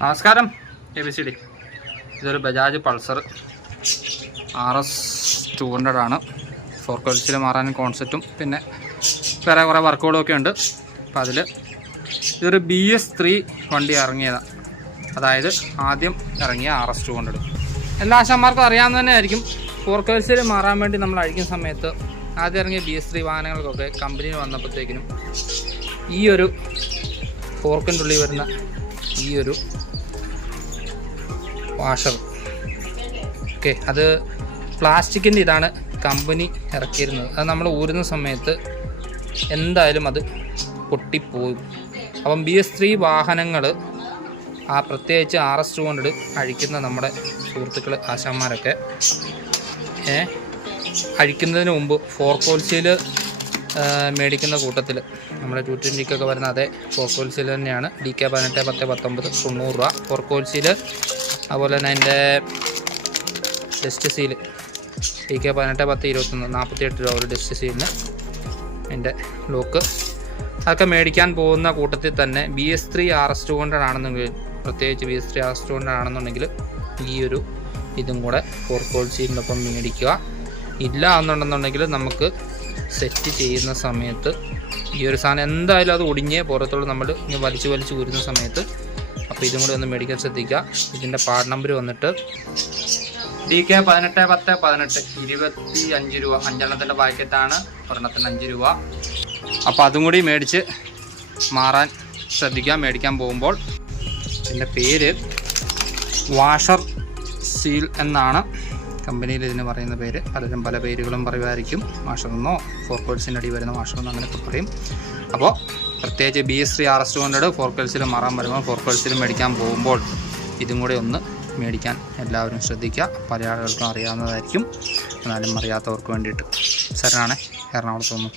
നമസ്കാരം. ABCD. ഇതൊരു Bajaj Pulsar RS 200 ആണ്. 4 കോയിൽസിൽ മാറാനും കോൺസെപ്റ്റും പിന്നെ വേറെ കുറേ വർക്കുകളും ഒക്കെ ഉണ്ട്. അപ്പോൾ അതിൽ ഇതൊരു BS3 വണ്ടി ഇറങ്ങിയതാണ്. അതായത് ആദ്യം ഇറങ്ങിയ RS 200. എല്ലാ ആശാന്മാർക്കും അറിയാവുന്ന തന്നെ ആയിരിക്കും. 4 കോയിൽസിൽ മാറാൻ വേണ്ടി നമ്മൾ അഴിക്കുന്ന സമയത്ത് ആദ്യം ഇറങ്ങിയ BS3 വാഹനങ്ങൾക്കൊക്കെ കമ്പനിയിൽ വന്നപ്പോഴത്തേക്കിനും ഈ ഒരു ഫോർക്കിൻ്റെ ഉള്ളിൽ വരുന്ന ഈ ഒരു വാഷർ, ഓക്കെ, അത് പ്ലാസ്റ്റിക്കിൻ്റെ ഇതാണ് കമ്പനി ഇറക്കിയിരുന്നത്. അത് നമ്മൾ ഊരുന്ന സമയത്ത് എന്തായാലും അത് പൊട്ടിപ്പോകും. അപ്പം BS3 വാഹനങ്ങൾ പ്രത്യേകിച്ച് RS 200 അഴിക്കുന്ന നമ്മുടെ സുഹൃത്തുക്കൾ ആശാന്മാരൊക്കെ അഴിക്കുന്നതിന് മുമ്പ് 4 കോയിൽസിൽ മേടിക്കുന്ന കൂട്ടത്തിൽ നമ്മുടെ 220 വരുന്ന അതേ 4 കോയിൽസിൽ തന്നെയാണ് DK 18 10 19 90 രൂപ 4 കോയിൽസിൽ. അതുപോലെ തന്നെ അതിൻ്റെ ഡസ്റ്റ് സീൽ DK 18 10 21 48 രൂപ ഒരു ഡസ്റ്റ് സീലിന്. അതിൻ്റെ ലോക്ക് അതൊക്കെ മേടിക്കാൻ പോകുന്ന കൂട്ടത്തിൽ തന്നെ BS3 RS 200 ആണെന്നുണ്ടെങ്കിൽ, പ്രത്യേകിച്ച് BS3 RS 200 ആണെന്നുണ്ടെങ്കിൽ ഈ ഒരു ഇതും കൂടെ 4 കോയിൽസിനൊപ്പം മേടിക്കുക. ഇല്ല എന്നുണ്ടെന്നുണ്ടെങ്കിൽ നമുക്ക് സെറ്റ് ചെയ്യുന്ന സമയത്ത് ഈ ഒരു സാധനം എന്തായാലും അത് ഒടിഞ്ഞേ പുറത്തുള്ള നമ്മൾ ഇങ്ങനെ വലിച്ച് ഊരുന്ന സമയത്ത്. അപ്പോൾ ഇതും കൂടി ഒന്ന് മേടിക്കാൻ ശ്രദ്ധിക്കുക. ഇതിൻ്റെ പാർട്ട് നമ്പർ വന്നിട്ട് DK 18 10 18 25 രൂപ. 5 പാക്കറ്റാണ്, ഒരെണ്ണത്തിന് 5 രൂപ. അപ്പോൾ അതും കൂടി മേടിച്ച് മാറാൻ ശ്രദ്ധിക്കുക മേടിക്കാൻ പോകുമ്പോൾ. ഇതിൻ്റെ പേര് വാഷർ സീൽ എന്നാണ് കമ്പനിയിൽ ഇതിന് പറയുന്ന പേര്. പലരും പല പേരുകളും പറയുമായിരിക്കും. വാഷറെന്നോ 4 കോയിൽസിൻ്റെ അടി വരുന്ന വാഷറെന്നോ അങ്ങനെയൊക്കെ പറയും. അപ്പോൾ പ്രത്യേകിച്ച് BS3 RS 200 4 കോയിൽസിൽ മാറാൻ വരുമ്പോൾ 4 കോയിൽസിൽ മേടിക്കാൻ പോകുമ്പോൾ ഇതും കൂടെ ഒന്ന് മേടിക്കാൻ എല്ലാവരും ശ്രദ്ധിക്കുക. പല ആളുകൾക്കും അറിയാവുന്നതായിരിക്കും, എന്നാലും അറിയാത്തവർക്ക് വേണ്ടിയിട്ട്. ശരണാണ്, എറണാകുളത്ത് നിന്ന്.